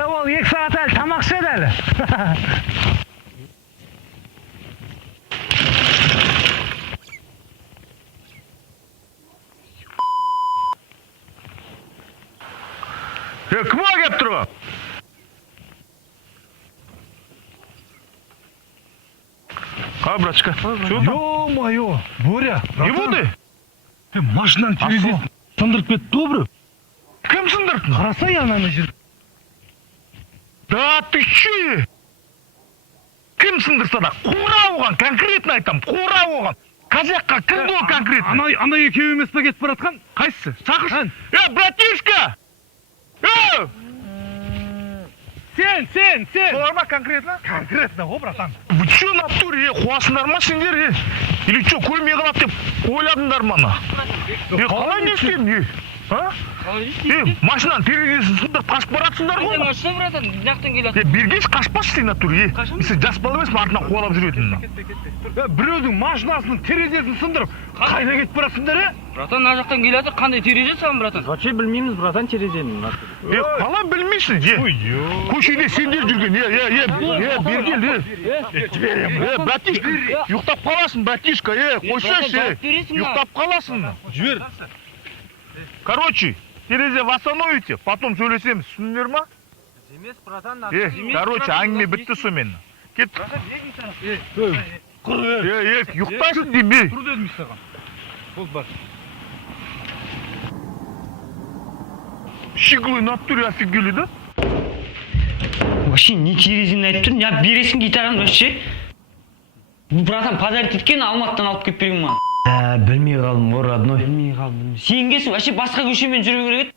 Ол 2 сағат әлі тамақ ішеді әлі. Кім ол кеп тұр? Братчика. Ё-моё, Боря. Не болды? Машинаны терезесін сындырып кетті ғой. Кім сындырды? Қарасай ананы жер. Да ты че? Кім сындырса да қура оған, конкретно айтам, қура оған. Қазаққа кірді ол конкретно. Ана екеу емес па кетіп баратқан? Қайсысы? Шақыршы. Братишка! Сен! Солар ма конкретно? Конкретно ғой, братан. Вы че на туре, қуасындар ма сендер? Или че, көрмей қалап деп ойладыңдар ма ана? Қалай не істеймін? Машинаны терезесін сындырып қашып баратсыңдар ғой? Машина, братан, жақтан келеді. Бергеш қашпашы сен на туре. Сен жас бала емес, артынан қуалап жүретін. Біреудің машинасының терезесін сындырып, қайда кетіп барасыңдар? Братан, мына жақтан келеді, қандай терезе саған, братан? Вообще білмейміз, братан, терезені. Қалай білмейсің, көшеде сендер жүрген, Бергел, братишка, ұйықтап қаласың, братишка, қойсашы, ұйықтап қаласың. Жібер. Короче, терезе в остановите, потом сөйлесеміз, түсіндіңдер ма? Емес, братан, короче, әңгіме бітті сонымен. Кет. Ұйықтайсың деме. Тұр дедім саған. Бол бар. Щиглый на туре офигели, да? Вообще не терезені айтып тұрмын, я бересің гитараны вообще. Братан, подарить еткен Алматыдан алып кеп берген маған. Білмей қалдым, ғой, родной. Білмей қалдым. Сен келсің, вообще басқа көшемен жүру керек еді.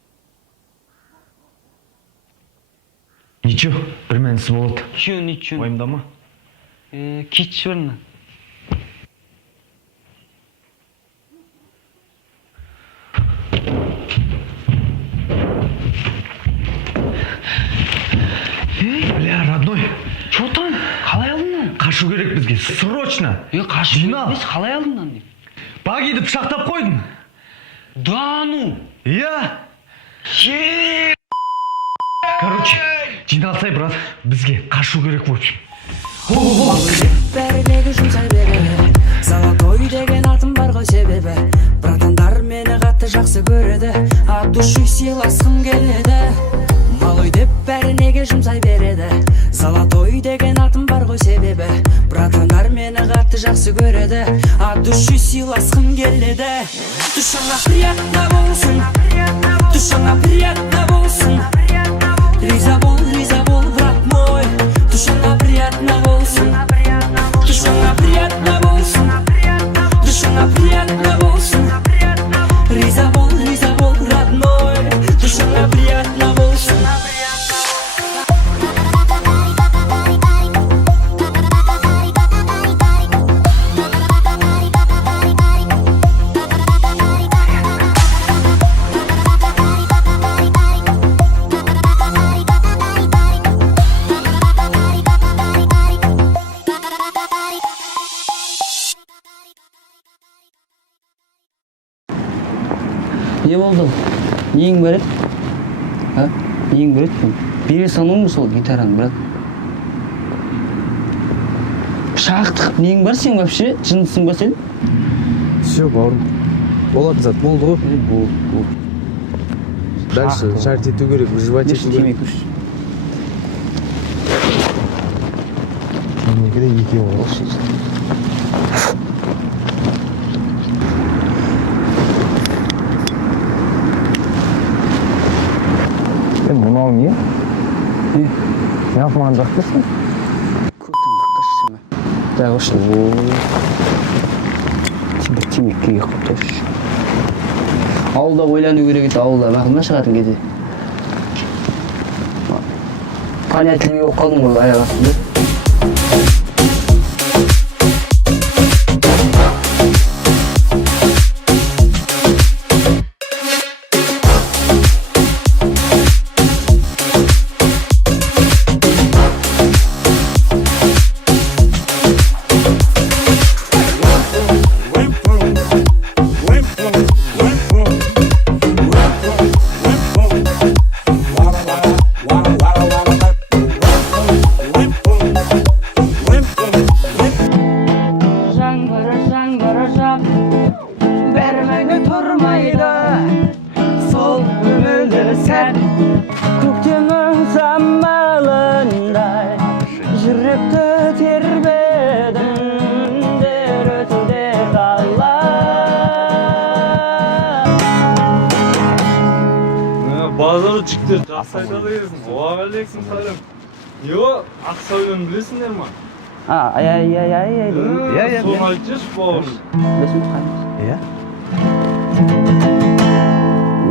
Ничего, бір мәнісі болады. Ничего. Ойымдама. Кетші бірінен. Бля, родной. Че там? Қалай алдыңнан? Қашу керек бізге, срочно. Қашу емес, қалай алдыңнан деп. Багиді пышақтап қойдың. Да ну! Короче, жиналсай, брат, бізге қашу керек, в общем. Бәрінегі жұмсай береді, золотой деген атым бар ғой себебі. Братандар мені қатты жақсы көреді, от души сыйласқым келеді. Малой деп бәрінегі жұмсай береді, золотой деген атым бар ғой себебі. Братандар мені қатты жақсы көреді, от души сыйласқым келеді. Душаңа приятно болсын, душаңа приятно болсын. Риза бол, брат мой, душаңа приятно болсын. Душаңа приятно болсын, душаңа приятно болсын. Риза бол, родной, душаңа приятно болсын. Не болды? Нең бар еді? Нең бар еді? Бере сануың сол гитараны, брат? Шақтық, нең бар сен вообще? Жындысың ба сен? Все, бауырым. Болады зат, болды ғой? Болды. Дальше жарт ету керек, выживать ету керек. Менікі де екеу ғой. Мынау не? Неғып маған жақтырсың? Көтіңді қашсың ба? Дай қошын. Темекке еқіп тұршы. Ауылда ойлану керек еді, ауылда мақылма шығатын кеді. Понятливый болып қалдың ғой аяқ астында. Walla walla базар жіктер жақсы айтады екенсің. Оға әлексің қайрам. Йо, ақса өлең білесіңдер ма? Соны айтшы бауырым.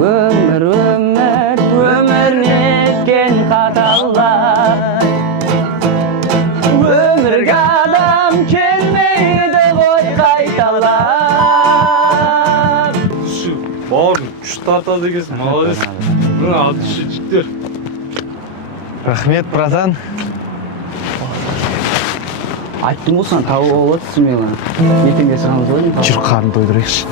Өмір, өмір, өмір неткен қаталар. Өмірге адам келмейді ғой қайталап. Шу, бауырым, күш тартады екенсің, молодец. Мына атышы жіктер. Рахмет, братан. Айттым ғой саған тауып алып отырсың мені. Ертеңге шығамыз ғой. Жүр қарын тойдырайықшы.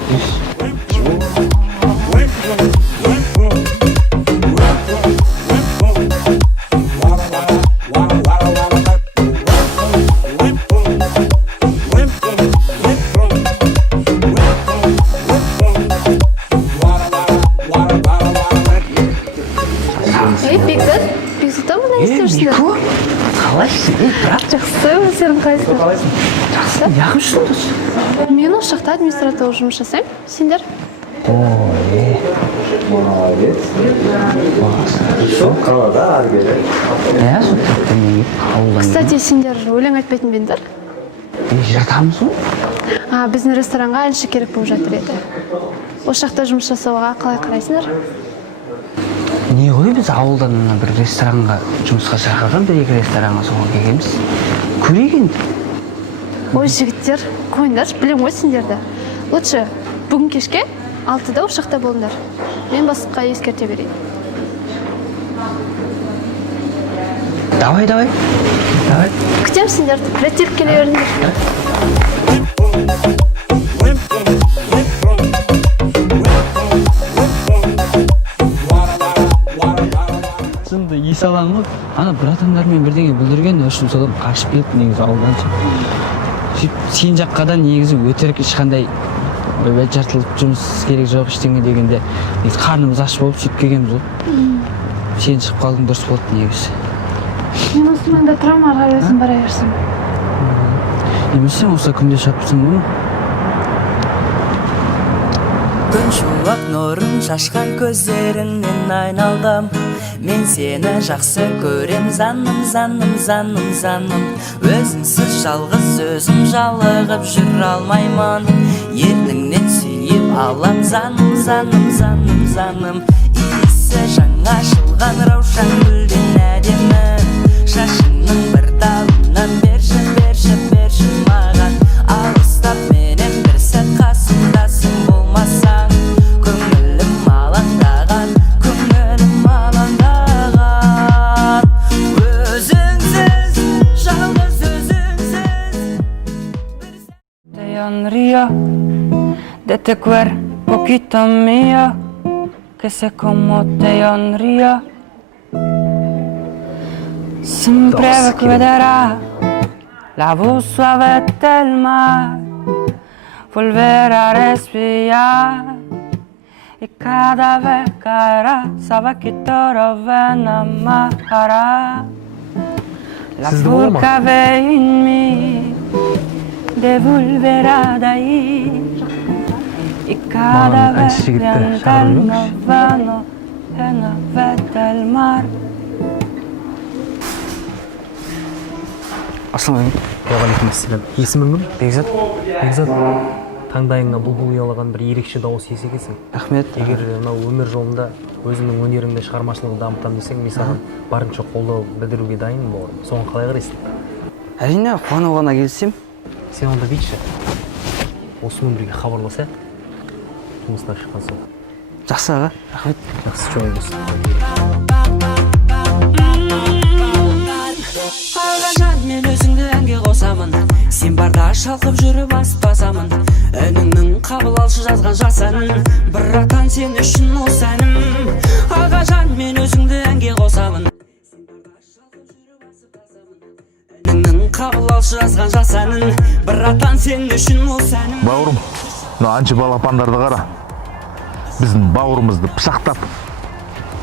Бекзат мына не істеп жүрсіңдер? Қалайсың? Брат, Жақсы, сен қайсың? жақсы. Неғып жүрсің дос? Мен осы жақта администраторлық жұмыс жасаймын. Сендер? Қалада ары келе. Кстати, сендер өлең айтпайтын бендер? Жатамыз ғой? Біздің ресторанға әнші керек болып жатыр еді. Осы жақта жұмыс жасауға қалай қарайсыңдар? Не ғой біз ауылдан бір ресторанға жұмысқа шақырған, бір-екі ресторанға соған келгенбіз. Көрейік енді. Ой, жігіттер, қойыңдар, білем ғой сендерді. Лучше бүгін кешке 6-да осы жақта болыңдар. Мен басқа ескерте берейін. Давай. Күтем сендерді, реттеліп келе беріңдер. Сынды ес алаң ғой. Ана братандармен бірдеңе бүлдірген, өшім содан қашып келіп негізі ауылдан сөйтіп сен жаққадан негізі өтерік ешқандай жартылып жұмыс керек жоқ ештеңе дегенде қарнымыз аш болып сөйтіп келгенбіз ғой. Сен шығып қалдың дұрыс болды негізі. Мен осы маңда тұрамын, ары қарай өзім бара берсем. Емес сен осы күнде шапсың ғой. Күн шуақ нұрын шашқан көздеріңнен айналдым. Мен сені жақсы көрем, заным. Өзіңсіз жалғыз өзім жалығып жүр алмаймын. Ерніңнен сүйіп алам, заным. Иісі жаңа ашылған раушан гүлден әдемі. Шашыңның бір талынан берші маған. Алыстап менен бір сәт қасымдасың болмасаң. Көңілім алаңдаған. Өзіңсіз, жалғыз өзіңсіз. Río de tu cuerpo poquito mío, que sé cómo te honrío. Siempre recordará la voz suave del mar, volver a respirar. Y cada vez caerá, sabe que todo enamará. La fuerza ve en mí, devolverá de ahí. Y cada vez lenta el noveno en la vez del mar. Ассалаумағалейкум. Уағалейкумассалам. Есімің кім? Бекзат. Таңдайыңа бұлбұл ұялаған бір ерекше дауыс есі екенсің. Рахмет. Егер мынау өмір жолында өзіңнің өнеріңді шығармашылығын дамытамын десең, мен саған барынша қолдау білдіруге дайынмын бауырым. Соған қалай қарайсың? Әрине, қуануға келсем. Сен онда бүйтші. Осы нөмірге хабарласа, жұмыстан шыққан соң. Жақсы аға. Рахмет. Жақсы жолы болсын. Алғажан мен өзіңді әнге қосамын. Сен барда шалқып жүріп аспасамын. Үніңнің қабыл алшы жазған жас әнін. Бір атан сен үшін осы әнім. Алғажан мен өзіңді әнге қосамын. Үніңнің қабыл алшы жазған жас әнін. Бір атан сен үшін осы әнім. Бауырым, анчы балапандарды қара. Біздің бауырымызды пышақтап,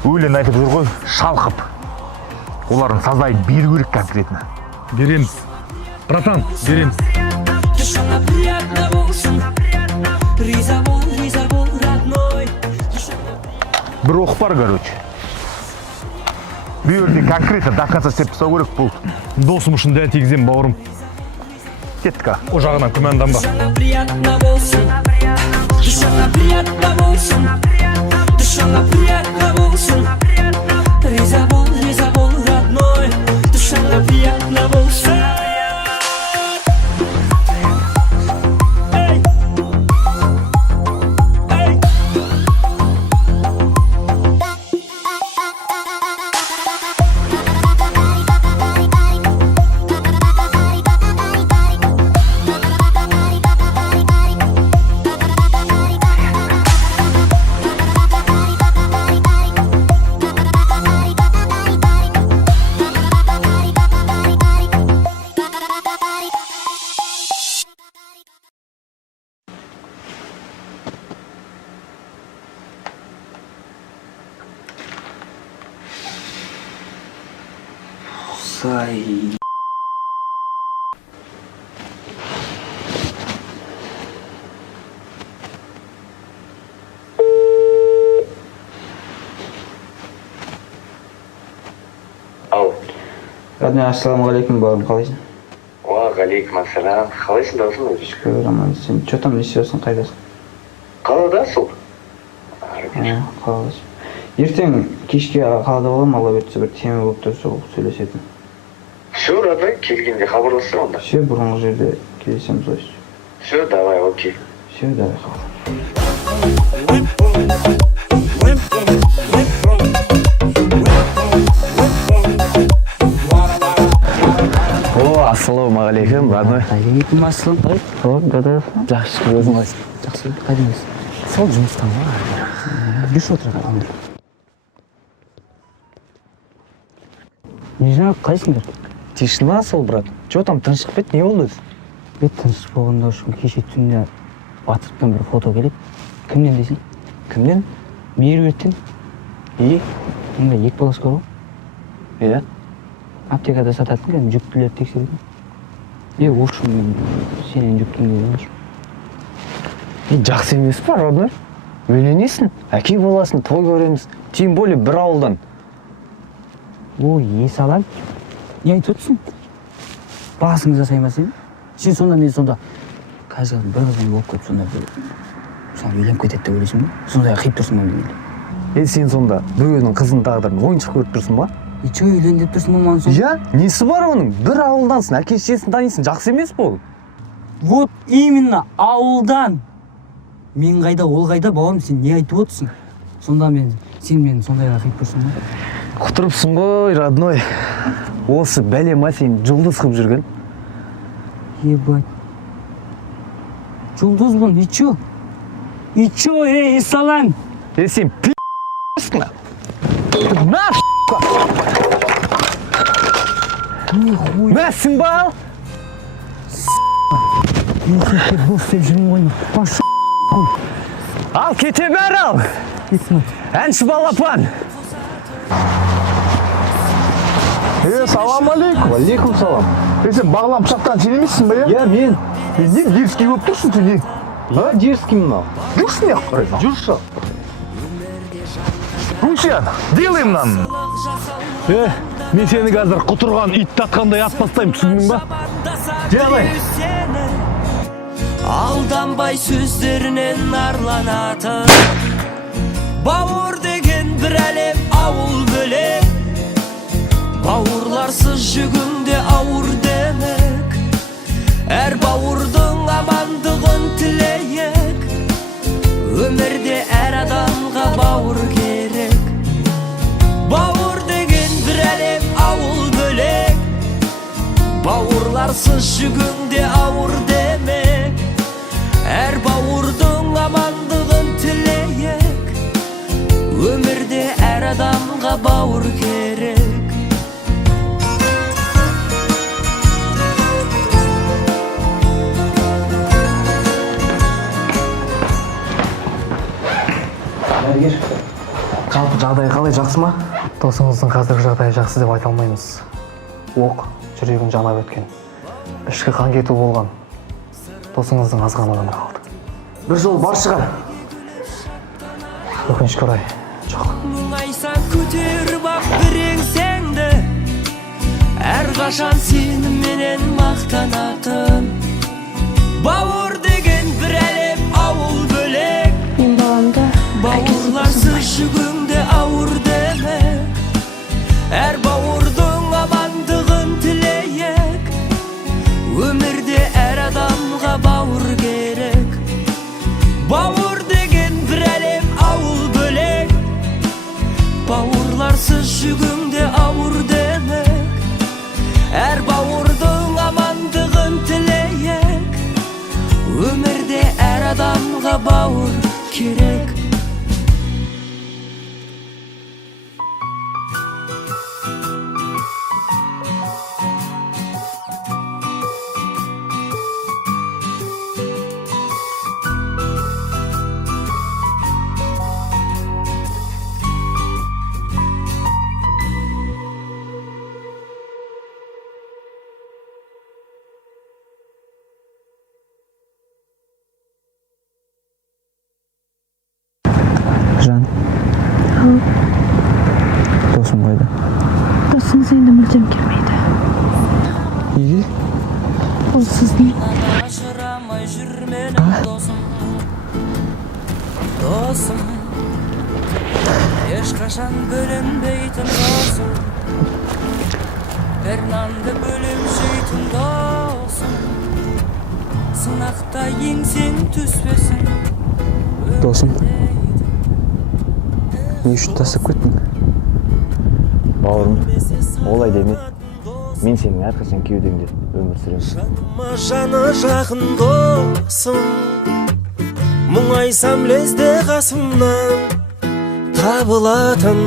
өлең айтып жүр ғой, шалқып. Олардың сазайын беру керек конкретно. Береміз. Братан, береміз. Душаңа приятно болсын. Риза бол, родной. Бір оқ бар, короче. Бүйөрдү конкретно до конца істеп тастау керек бұл. Досым үшін дәл тигізем бауырым. Кеттік а. О жағынан күмәнданба. Душаңа приятно болсын. Душаңа приятно болсын. Душаңа приятно болсын. Риза бол, родной. Душаңа приятно болсын. Родной, ассалаумағалейкум, бауырым, қалайсың? Уағалейкум ассалам. Қалайсың досым өзі? Шүкір, аман. Сен что там, не істейсің, қайдасың? Қаладасың? Қаладасың. Ертең кешке қалада боламын, алла бұйыртса бір тема болып тұрса, сол сөйлесетін. Все, родной, келгенде хабарлассын онда. Все, бұрынғы жерде кездесеміз ғой. Все, давай, окей. Все, давай, қабыл. Ассалаумағалейкум, родной. Алейкум ассалам. Қалай? Қалай? Жақсы, өзің қалайсың? Жақсы. Қайдамыз? Сол жұмыстан ба? Жүрші отырады. Не жаңа қайсыңдар? Тишина сол, брат. Чё там, тыншық бет, не болды? Бет тыныш болғанда үшін кеше түнде WhatsApp-тан бір фото келеді. Кімнен дейсің? Кімнен? Меруерттен. И? Онда екі баласы бар ғой. Иә? Аптекада сататын кәдім жүктілерді тексеретін. Ошу мен сенен жүктіңді деймін. Жақсы емес па, родной? Үйленесің, әке боласың, той көреміз. Тем более бір ауылдан. Ой, есі алам. Не айтып отырсың? Басыңыза саймасың? Сен сонда мен сонда қазір бір қызым болып кетіп сонда соны үйленіп кетеді деп ойлайсың ба? Сондай қиып тұрсың ба мені? Сен сонда біреудің қызын тағдырын ойыншық көріп тұрсың ба? Че үйлен деп тұрсың ба маған сонда? Иә, несі бар оның? Бір ауылдансың, әке-шешесін танисың, жақсы емес пе ол? Вот именно ауылдан. Мен қайда, ол қайда, бауырым, сен не айтып отырсың? Сонда сен мені сондайға қиып тұрсың ба? Құтырыпсың ғой, родной. Осы бәлема сен жұлдыз қып жүрген. Ебать. Жұлдызбын, и чё? И чё, Исалан? Сен пи***сың ба? На, мәсің ба ал? Мен сен дос деп жүрмін ғой. Баш Ал кете бәрі ал. Әнші балапан. Салам алейкум. Алейкум салам. Сен бағлам пышақтан сен емессің ба, я? Я мен. Не дерзкий болып тұрсың сен, не? Дерзкий мынау. Жүрсің не қарай? Жүрші. Русия, делай мынаны. Мен сені қазір құтырған ит татқандай атпастайым, түсіндің ба? Делай. Алданбай сөздерінен арланатын бауыр деген бір әлем, ауыл бөлек. Бауырларсыз жүгіңде ауыр демек. Әр бауырдың амандығын тілейік. Өмірде әр адамға бауыр керек. Бауыр деген бір әлем, ауыл бөлек. Бауырларсыз жүгіңде ауыр демек. Әр бауырдың амандығын тілейік. Өмірде әр адамға бауыр керек. Жалпы жағдайы қалай, жақсы ма? Досыңыздың қазіргі жағдайы жақсы деп айта алмаймыз. Оқ жүрегін жанап өткен. Ішкі қан кету болған. Досыңыздың аз ғана ғана қалды. Бір жол бар шығар. Өкінішке орай, жоқ. Мұңайсаң көтеріп ақ бір еңсең, кашан сени менен мактанатын. Бауыр деген бір әлем, ауыл бөлек. Мен баламда Бауырларсыз жүгіңде ауыр демек. Әр бауырдың амандығын тілейек. Өмірде әр адамға бауыр керек. Бауыр деген бір әлем, ауыл бөлек. Бауырларсыз жүгіңде ауыр демек. Әр бауырдың амандығын тілейек. Өмірде әр адамға бауыр керек. Жан. Досым қайда? досыңыз енді мүлдем келмейді. Неге? Ол сіздің Ажырамай жүрменің досым. Досым. Ешқашан бөлінбейтін досым. Бір нанды бөліп жейтін досым. Сынақта еңсең түспесін. Досым. Не үшін тастап кеттің? Бауырым, олай деме. Мен сенің әрқашан кеудеңде өмір сүремін. Жаны жақын досым, мұңайсам лезде қасымнан табылатын.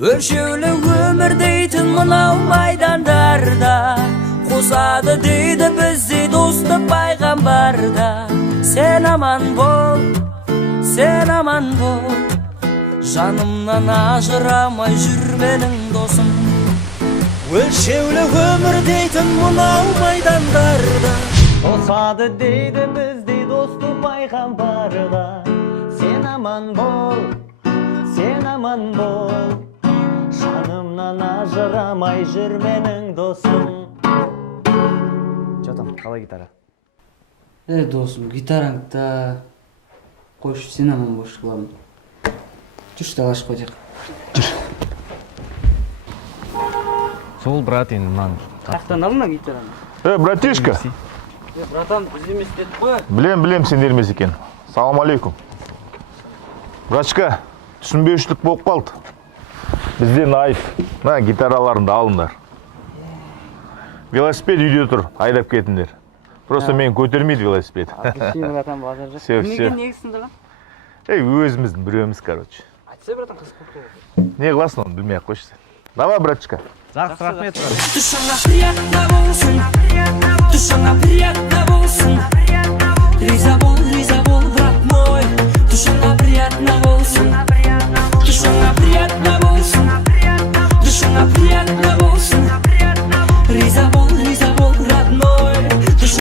Өлшеулі өмір дейтін мынау майдандарда, қосады дейді біздей досты пайғамбарда. Сен аман бол, сен аман бол. Жанымнан ажырамай жүр менің досым. Өлшеулі өмір дейтін мынау майдандарда, қосады дейді біздей досты пайғамбарда. Сен аман бол, сен аман бол. Жанымнан ажырамай жүр менің досым. Жатам, қалай гитара? Досым, гитараңды қойшы, сен аман болшы қыламын. Жүрші талаш қой дек. Сол брат енді мынаны. Тақтан алма гитараны. Братишка. Братан, біз емес дедік қой. Білем, сендер емес екен. Салам алейкум. Братишка, түсінбеушілік болып қалды. Бізден айып. Мына гитараларыңды алыңдар. Велосипед үйде тұр, айдап кетіңдер. Просто мен көтермейді велосипед. Апельсин, братан, базар жоқ. Все. Неге негізсіңді ла? Өзіміздің біреуіміз, короче. Айтса, братан, қызық қой. Не қыласың оны, білмей-ақ қойшы. Давай, братишка. Жақсы, рахмет. Душаңа приятно болсын, душаңа приятно болсын. Риза бол.